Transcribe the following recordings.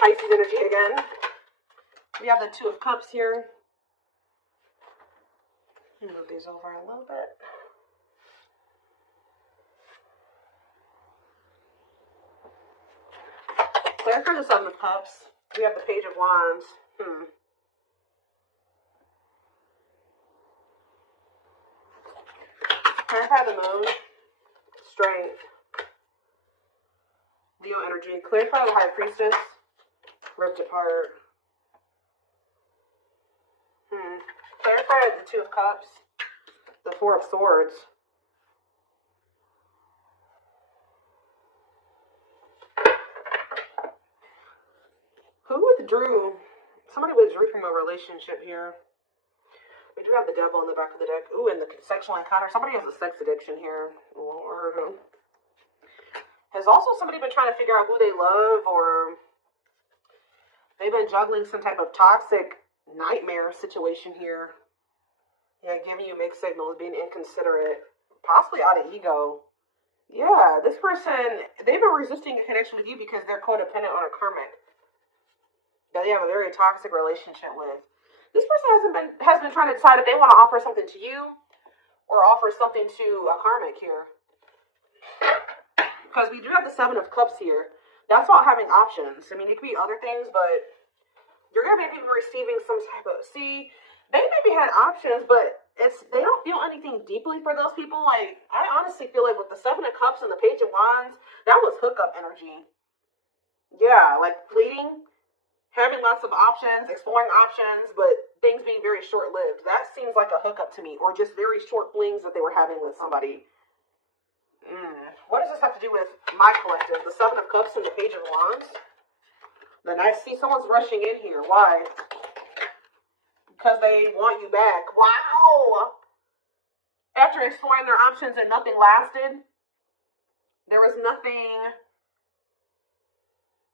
Pisces energy again. We have the Two of Cups here. Move these over a little bit. Clarify the Seven of Cups. We have the Page of Wands. Clarify the Moon. Strength. Leo energy. Clarify the High Priestess. Ripped apart. Clarify the Two of Cups. The Four of Swords. Who withdrew? Somebody withdrew from a relationship here. We do have the Devil in the back of the deck. Ooh, and the sexual encounter. Somebody has a sex addiction here. Lord. Has also somebody been trying to figure out who they love, or they've been juggling some type of toxic nightmare situation here. Yeah, giving you mixed signals, being inconsiderate, possibly out of ego. Yeah, this person, they've been resisting a connection with you because they're codependent on a karmic that they have a very toxic relationship with. This person has been trying to decide if they want to offer something to you or offer something to a karmic here. Because we do have the Seven of Cups here. That's about having options. I mean, it could be other things, but you're going to maybe be receiving some type of... See, they maybe had options, but they don't feel anything deeply for those people. Like, I honestly feel like with the Seven of Cups and the Page of Wands, that was hookup energy. Yeah, like fleeting, having lots of options, exploring options, but things being very short-lived. That seems like a hookup to me, or just very short flings that they were having with somebody. What does this have to do with my collective? The Seven of Cups and the Page of Wands? Then I see someone's rushing in here. Why? Because they want you back. Wow! After exploring their options and nothing lasted, there was nothing...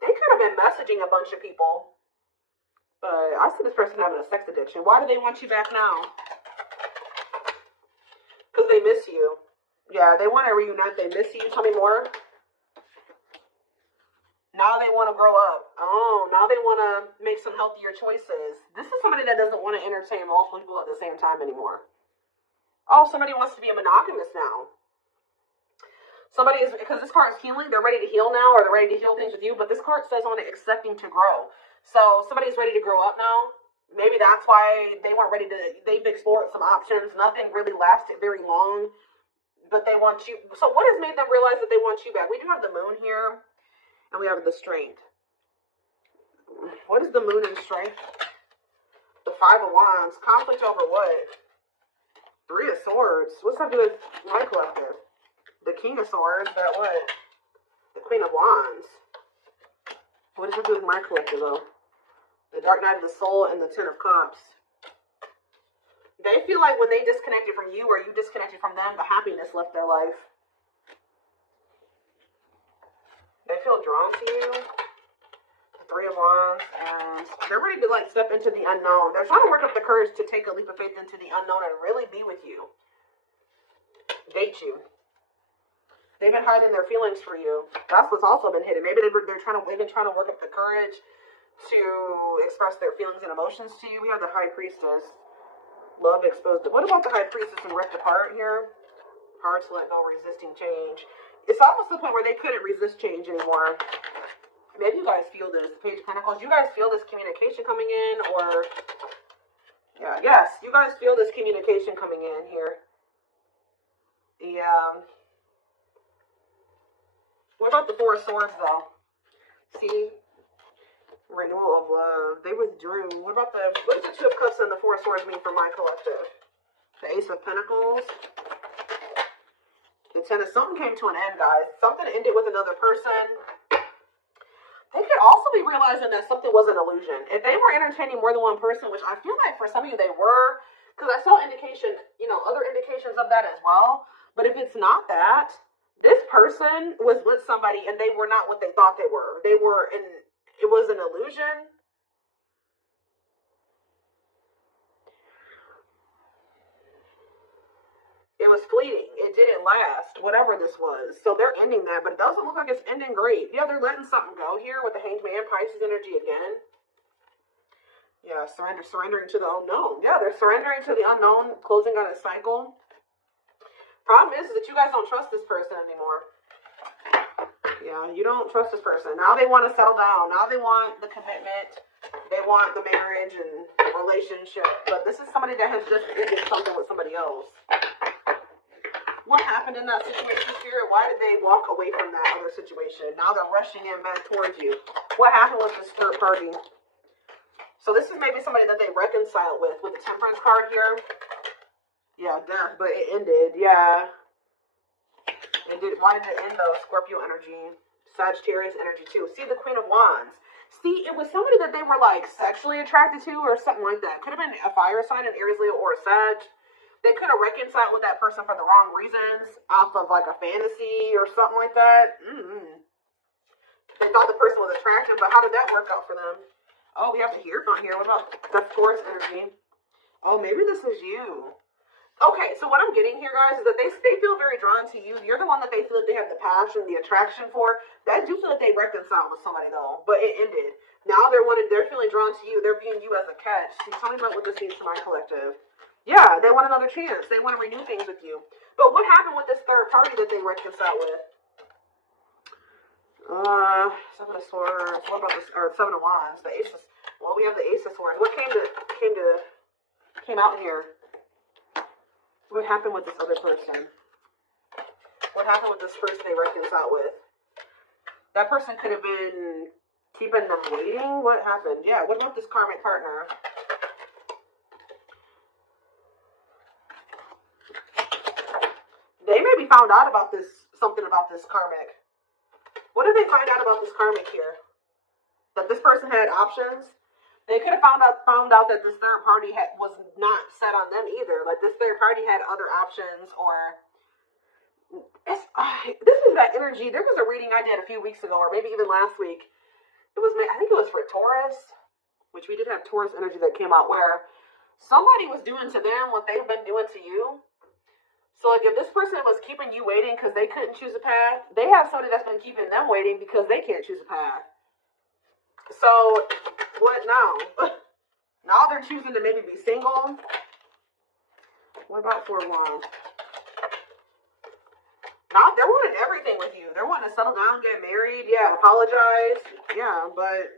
They could have been messaging a bunch of people. But I see this person having a sex addiction. Why do they want you back now? Because they miss you. Yeah, they want to reunite. They miss you. Tell me more. Now they want to grow up. Oh, now they want to make some healthier choices. This is somebody that doesn't want to entertain multiple people at the same time anymore. Oh, somebody wants to be a monogamous now. Somebody is, because this card is healing, they're ready to heal now, or they're ready to heal things with you, but this card says on it, expecting to grow. So somebody's ready to grow up now. Maybe that's why they weren't ready to, they've explored some options. Nothing really lasted very long, but they want you. So what has made them realize that they want you back? We do have the Moon here, and we have the Strength. What is the Moon and Strength? The Five of Wands. Conflict over what? Three of Swords. What's that do with my collective? The King of Swords, that what? The Queen of Wands. What does it do with my collective, though? The Dark Night of the Soul and the Ten of Cups. They feel like when they disconnected from you or you disconnected from them, the happiness left their life. They feel drawn to you. The Three of Wands. And they're ready to, like, step into the unknown. They're trying to work up the courage to take a leap of faith into the unknown and really be with you. Date you. They've been hiding their feelings for you. That's what's also been hidden. Maybe they've been trying to work up the courage to express their feelings and emotions to you. We have the High Priestess. Love exposed. What about the High Priestess and ripped apart here? Hard to let go, resisting change. It's almost the point where they couldn't resist change anymore. Maybe you guys feel this. Page of Pentacles. You guys feel this communication coming in, or... Yeah, yes. You guys feel this communication coming in here. Yeah. What about the Four of Swords, though? See? Renewal of love. They withdrew. What does the Two of Cups and the Four of Swords mean for my collective? The Ace of Pentacles. The Ten of... Something came to an end, guys. Something ended with another person. They could also be realizing that something was an illusion. If they were entertaining more than one person, which I feel like for some of you they were, because I saw indication, other indications of that as well. But if it's not that... This person was with somebody and they were not what they thought they were. It was an illusion. It was fleeting. It didn't last, whatever this was. So they're ending that, but it doesn't look like it's ending great. Yeah, they're letting something go here with the Hanged Man, Pisces energy again. Yeah, surrendering to the unknown. Yeah, they're surrendering to the unknown, closing on a cycle. Problem is that you guys don't trust this person anymore. Yeah, you don't trust this person. Now they want to settle down. Now they want the commitment. They want the marriage and relationship. But this is somebody that has just ended something with somebody else. What happened in that situation, Spirit? Why did they walk away from that other situation? Now they're rushing in back towards you. What happened with this third party? So this is maybe somebody that they reconciled with the Temperance card here. Yeah, death, but it ended. Yeah. It did. Why did it end though? Scorpio energy. Sagittarius energy too. See the Queen of Wands. See, it was somebody that they were like sexually attracted to or something like that. Could have been a fire sign, an Aries, Leo, or a Sag. They could have reconciled with that person for the wrong reasons, off of like a fantasy or something like that. They thought the person was attractive, but how did that work out for them? Oh, we have the Hierophant here. What about the Taurus energy? Oh, maybe this is you. Okay, so what I'm getting here, guys, is that they feel very drawn to you. You're the one that they feel that they have the passion, the attraction for. I do feel that they reconciled with somebody, though, but it ended. Now they're feeling drawn to you. They're viewing you as a catch. See, tell me about what this means for my collective. Yeah, they want another chance. They want to renew things with you. But what happened with this third party that they reconciled with? Seven of Swords. What about this? Or Seven of Wands. The Ace of, well, we have the Ace of Swords. What came out here? What happened with this other person? What happened with this person they reconciled with? That person could have been keeping them waiting. What happened? Yeah. What about this karmic partner? They maybe found out about this, something about this karmic. What did they find out about this karmic here? That this person had options? They could have found out that this third party was not set on them either. Like this third party had other options, or this is that energy. There was a reading I did a few weeks ago, or maybe even last week. I think it was for Taurus, which we did have Taurus energy that came out, where somebody was doing to them what they've been doing to you. So, like, if this person was keeping you waiting because they couldn't choose a path, they have somebody that's been keeping them waiting because they can't choose a path. So, what now? Now they're choosing to maybe be single. What about Four of Wands? Now they're wanting everything with you. They're wanting to settle down, get married. Yeah, apologize. Yeah, but,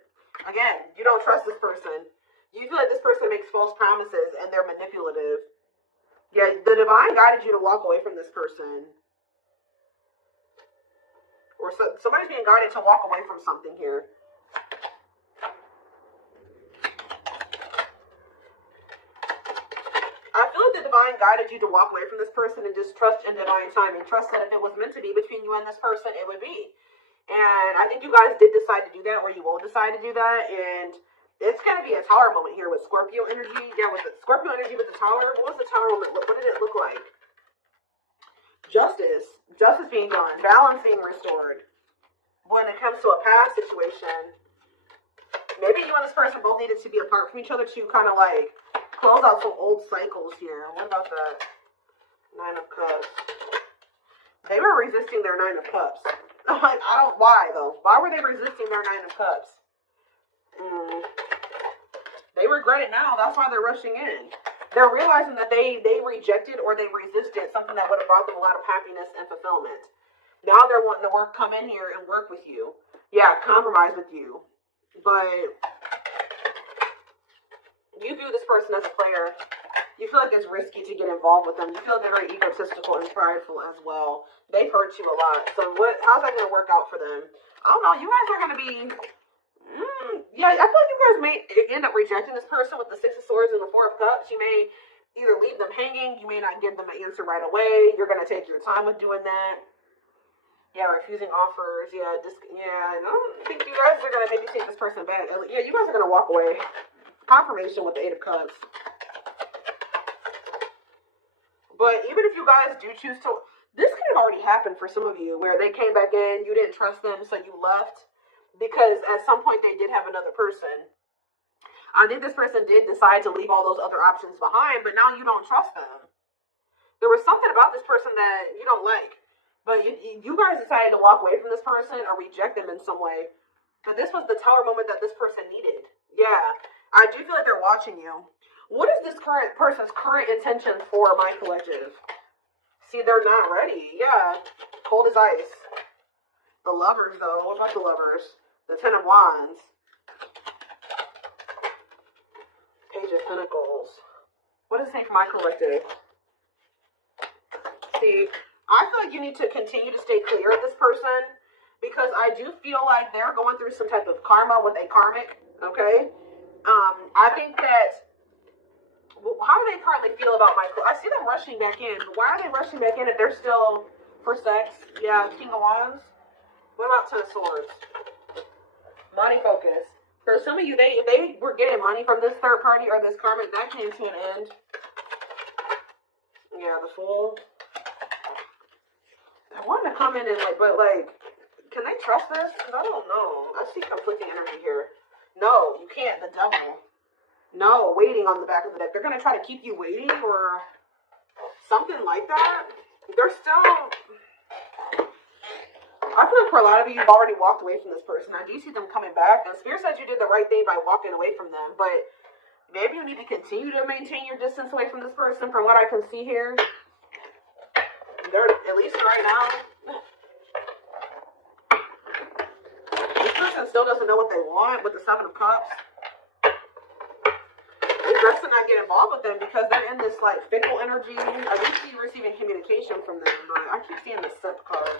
again, you don't trust this person. You feel like this person makes false promises and they're manipulative. Yeah, the divine guided you to walk away from this person. Or somebody's being guided to walk away from something here. I feel like the divine guided you to walk away from this person and just trust in divine timing. Trust that if it was meant to be between you and this person, it would be. And I think you guys did decide to do that, or you will decide to do that. And it's going to be a tower moment here with Scorpio energy. Yeah, with the Scorpio energy with the tower. What was the tower moment? What did it look like? Justice. Justice being done. Balance being restored. When it comes to a past situation, maybe you and this person both needed to be apart from each other to kind of like close out some old cycles here. What about that? Nine of Cups. They were resisting their Nine of Cups. Like, why though? Why were they resisting their Nine of Cups? They regret it now. That's why they're rushing in. They're realizing that they rejected or they resisted something that would have brought them a lot of happiness and fulfillment. Now they're wanting to come in here and work with you. Yeah, compromise with you. But you view this person as a player. You feel like it's risky to get involved with them. You feel they're very egotistical and prideful as well. They've hurt you a lot. So how's that going to work out for them? I don't know. You guys are going to be... yeah, I feel like you guys may end up rejecting this person with the Six of Swords and the Four of Cups. You may either leave them hanging. You may not give them an answer right away. You're going to take your time with doing that. Yeah, refusing offers. Yeah, I don't think you guys are going to maybe take this person back. Yeah, you guys are going to walk away. Confirmation with the Eight of Cups. But even if you guys do choose to... This could have already happened for some of you, where they came back in, you didn't trust them, so you left. Because at some point they did have another person. I think this person did decide to leave all those other options behind, but now you don't trust them. There was something about this person that you don't like. But you guys decided to walk away from this person or reject them in some way. But this was the tower moment that this person needed. Yeah. I do feel like they're watching you. What is this current person's current intention for my collective? See, they're not ready. Yeah. Cold as ice. The lovers, though. What about the lovers? The Ten of Wands. Page of Pentacles. What does it say for my collective? See, I feel like you need to continue to stay clear of this person because I do feel like they're going through some type of karma with a karmic, okay? I think that, how do they currently feel about my, I see them rushing back in, but why are they rushing back in if they're still for sex? Yeah, King of Wands. What about Ten of Swords? Money focus. For some of you, if they were getting money from this third party or this karmic, that came to an end. Yeah, the Fool. I wanted to come in and but can they trust this? Because I don't know. I see conflicting energy here. No, you can't. The Devil. No, waiting on the back of the deck. They're going to try to keep you waiting or something like that. They're still... I feel like for a lot of you, you've already walked away from this person. I do see them coming back. And Spirit says you did the right thing by walking away from them. But maybe you need to continue to maintain your distance away from this person from what I can see here. They're, at least right now, this person still doesn't know what they want with the Seven of Cups. It's best to not get involved with them because they're in this fickle energy. I do see you receiving communication from them, but I keep seeing the Simp card.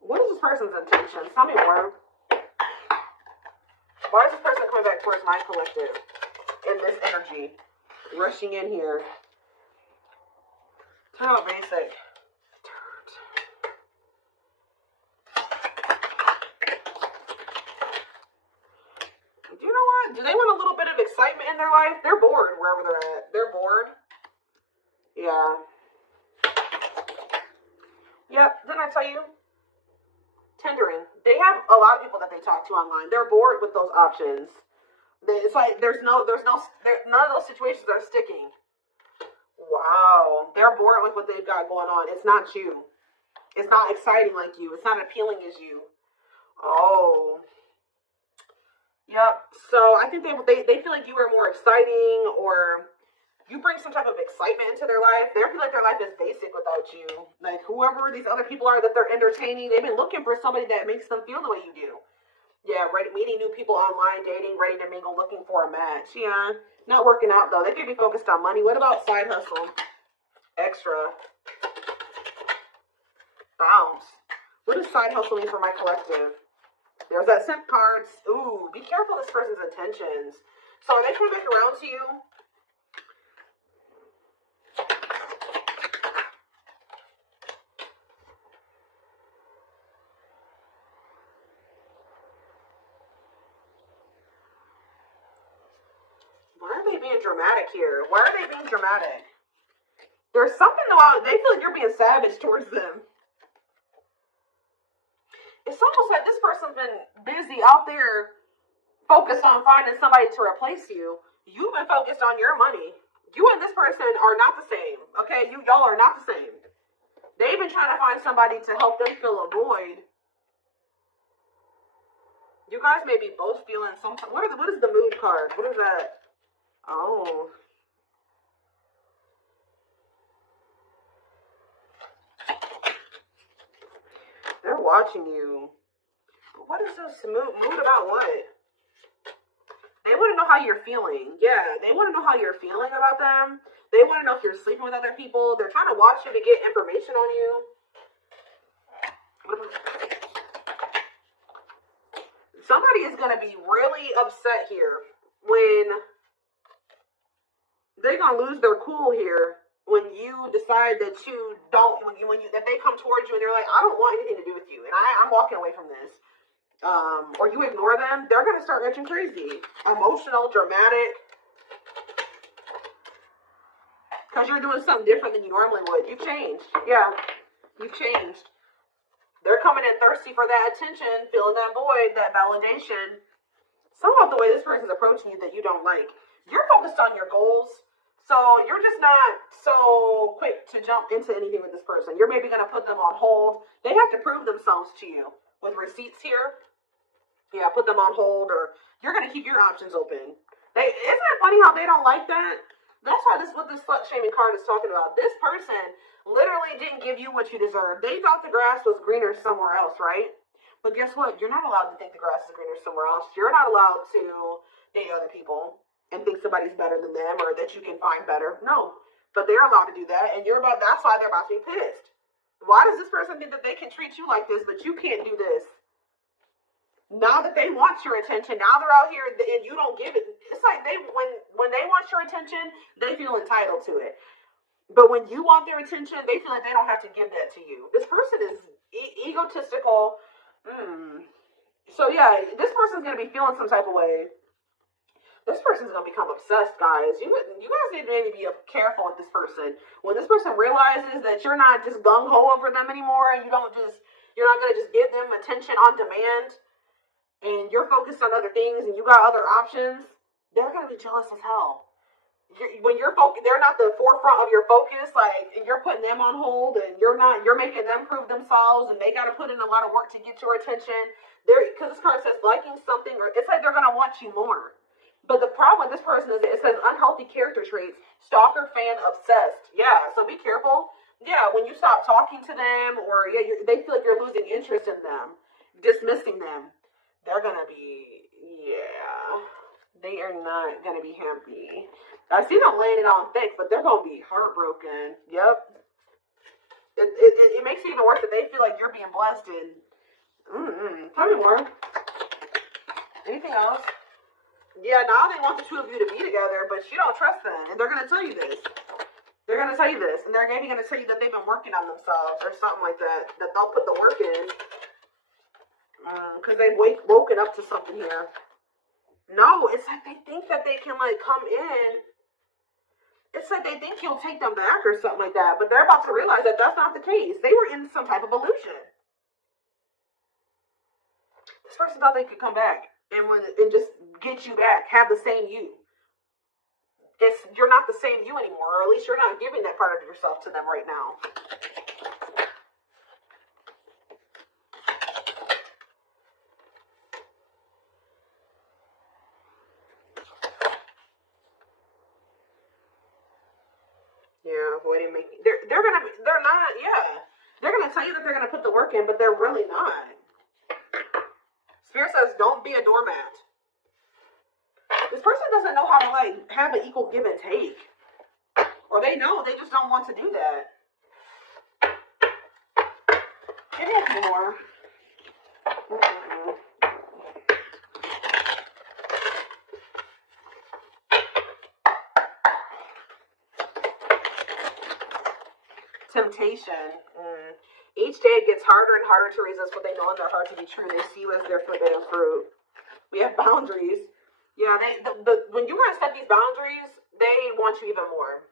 What is this person's intention? Tell me more. Why is this person coming back towards my collective in this energy? Rushing in here. How basic. Do you know what? Do they want a little bit of excitement in their life? They're bored wherever they're at. They're bored. Yeah. Yep. Didn't I tell you? Tendering. They have a lot of people that they talk to online. They're bored with those options. It's like none of those situations are sticking. Wow. They're bored with what they've got going on. It's not you. It's not exciting like you. It's not appealing as you. Oh. Yep. So I think they feel like you are more exciting or you bring some type of excitement into their life. They feel like their life is basic without you. Like whoever these other people are that they're entertaining, they've been looking for somebody that makes them feel the way you do. Yeah, meeting new people online, dating, ready to mingle, looking for a match. Yeah, not working out though. They could be focused on money. What about side hustle? Extra. Bounce. What does side hustle mean for my collective? There's that Simp cards. Ooh, be careful of this person's intentions. So are they coming back around to you? Why are they being dramatic here? Why are they being dramatic? There's something about they feel like you're being savage towards them. It's almost like this person's been busy out there focused on finding somebody to replace you. You've been focused on your money. You and this person are not the same. Okay? Y'all are not the same. They've been trying to find somebody to help them fill a void. You guys may be both feeling some. What is the mood card? What is that? Oh. They're watching you. But what is this mood about what? They want to know how you're feeling. Yeah, they want to know how you're feeling about them. They want to know if you're sleeping with other people. They're trying to watch you to get information on you. Somebody is going to be really upset here when they're going to lose their cool here when you decide that you don't, that they come towards you and they're like, I don't want anything to do with you and I'm walking away from this. Or you ignore them, they're going to start acting crazy. Emotional, dramatic. Because you're doing something different than you normally would. You've changed. Yeah, you've changed. They're coming in thirsty for that attention, filling that void, that validation. Some of the way this person's approaching you that you don't like. You're focused on your goals. So you're just not so quick to jump into anything with this person. You're maybe going to put them on hold. They have to prove themselves to you with receipts here. Yeah, put them on hold, or you're going to keep your options open. Isn't it funny how they don't like that? That's why what this slut shaming card is talking about. This person literally didn't give you what you deserved. They thought the grass was greener somewhere else, right? But guess what? You're not allowed to think the grass is greener somewhere else. You're not allowed to date other people and think somebody's better than them or that you can find better. No. But they're allowed to do that, and that's why they're about to be pissed. Why does this person think that they can treat you like this, but you can't do this? Now that they want your attention, now they're out here and you don't give it. It's like when they want your attention, they feel entitled to it. But when you want their attention, they feel like they don't have to give that to you. This person is egotistical. So yeah, this person's going to be feeling some type of way. This person's going to become obsessed, guys. You guys need to maybe be careful with this person. When this person realizes that you're not just gung-ho over them anymore, and you're not going to just give them attention on demand, and you're focused on other things, and you got other options, they're going to be jealous as hell. When you're focused, they're not the forefront of your focus. Like, you're putting them on hold, and you're making them prove themselves, and they got to put in a lot of work to get your attention. Because this card says liking something, or it's like they're going to want you more. But the problem with this person is it says unhealthy character traits, stalker, fan, obsessed. Yeah, so be careful. Yeah, when you stop talking to them, or they feel like you're losing interest in them, dismissing them, they're going to be, they are not going to be happy. I see them laying it on thick, but they're going to be heartbroken. Yep. It makes it even worse that they feel like you're being blessed. And tell me more. Anything else? Yeah, now they want the two of you to be together, but you don't trust them, and they're going to tell you this. They're going to tell you this, and they're maybe going to tell you that they've been working on themselves or something like that, that they'll put the work in, because they've woken up to something here. No, it's like they think that they can, like, come in. It's like they think you'll take them back or something like that, but they're about to realize that that's not the case. They were in some type of illusion. This person thought they could come back and just get you back, have the same you. You're not the same you anymore, or at least you're not giving that part of yourself to them right now. Yeah, avoiding making. They're gonna tell you that they're gonna put the work in, but they're really not. Spirit says, don't be a doormat. This person doesn't know how to, like, have an equal give and take. Or they know, they just don't want to do that. Give me a few more. Temptation. Each day it gets harder and harder to resist what they know in their heart to be true. They see you as their forbidden fruit. We have boundaries. Yeah, when you guys set these boundaries, they want you even more.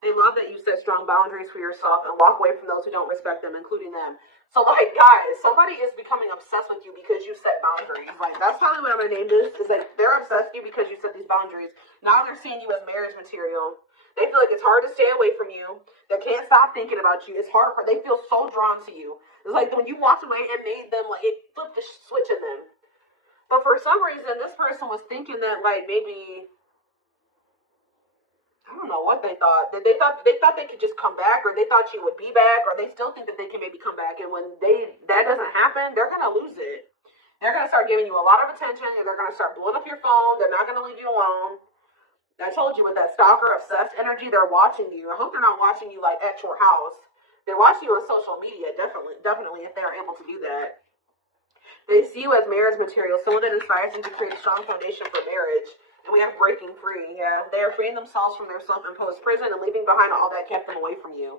They love that you set strong boundaries for yourself and walk away from those who don't respect them, including them. So, like, guys, somebody is becoming obsessed with you because you set boundaries. Like, that's probably what I'm going to name this, is like, they're obsessed with you because you set these boundaries. Now they're seeing you as marriage material. They feel like it's hard to stay away from you. They can't stop thinking about you. It's hard. They feel so drawn to you. It's like when you walked away, it made them, like, it flipped the switch in them. But for some reason, this person was thinking that, like, maybe, I don't know what they thought. They thought they could just come back, or they thought you would be back, or they still think that they can maybe come back. And when that doesn't happen, they're going to lose it. They're going to start giving you a lot of attention, and they're going to start blowing up your phone. They're not going to leave you alone. I told you, with that stalker obsessed energy, they're watching you. I hope they're not watching you, like, at your house. They're watching you on social media, definitely, if they're able to do that. They see you as marriage material, someone that inspires them to create a strong foundation for marriage. And we have breaking free, yeah. They are freeing themselves from their self-imposed prison and leaving behind all that kept them away from you.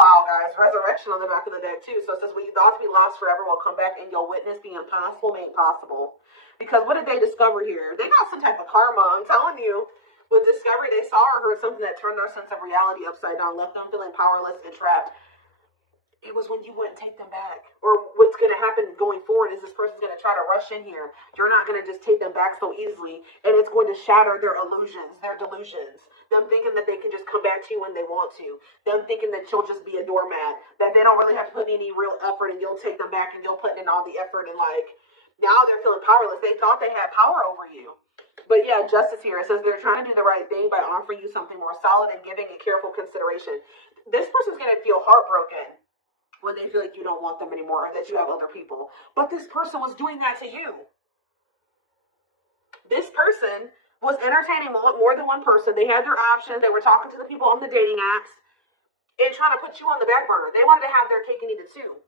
Wow, guys. Resurrection on the back of the deck, too. So it says, what you thought to be lost forever will come back, and you'll witness the impossible made possible. Because what did they discover here? They got some type of karma, I'm telling you. With discovery, they saw or heard something that turned their sense of reality upside down, left them feeling powerless and trapped. It was when you wouldn't take them back. Or what's going to happen going forward is this person's going to try to rush in here. You're not going to just take them back so easily. And it's going to shatter their illusions, their delusions. them thinking that they can just come back to you when they want to, them thinking that you'll just be a doormat, that they don't really have to put any real effort and you'll take them back and you'll put in all the effort, and like now they're feeling powerless. They thought they had power over you. But yeah, justice here. It says they're trying to do the right thing by offering you something more solid and giving it careful consideration. This person's going to feel heartbroken when they feel like you don't want them anymore or that you have other people. But this person was doing that to you. This person was entertaining more than one person. They had their options. They were talking to the people on the dating apps and trying to put you on the back burner. They wanted to have their cake and eat it too.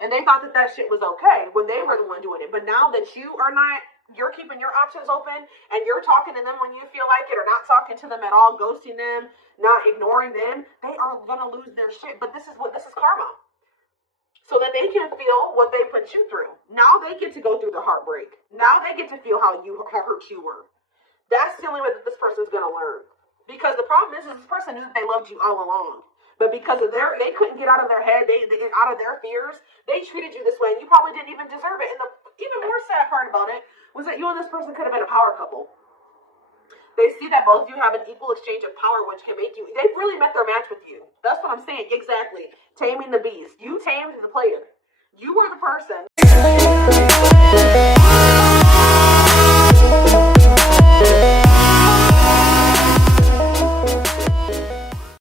And they thought that that shit was okay when they were the one doing it. But now that you are not, you're keeping your options open and you're talking to them when you feel like it or not talking to them at all, ghosting them, not ignoring them, they are going to lose their shit. But this is karma. So that they can feel what they put you through. Now they get to go through the heartbreak. Now they get to feel how hurt you were. That's the only way that this person's going to learn. Because the problem is this person knew that they loved you all along. But because of they couldn't get out of their head, they out of their fears, they treated you this way, and you probably didn't even deserve it. And the even more sad part about it was that you and this person could have been a power couple. They see that both of you have an equal exchange of power, which can make you, they've really met their match with you. That's what I'm saying, exactly. Taming the beast. You tamed the player. You were the person.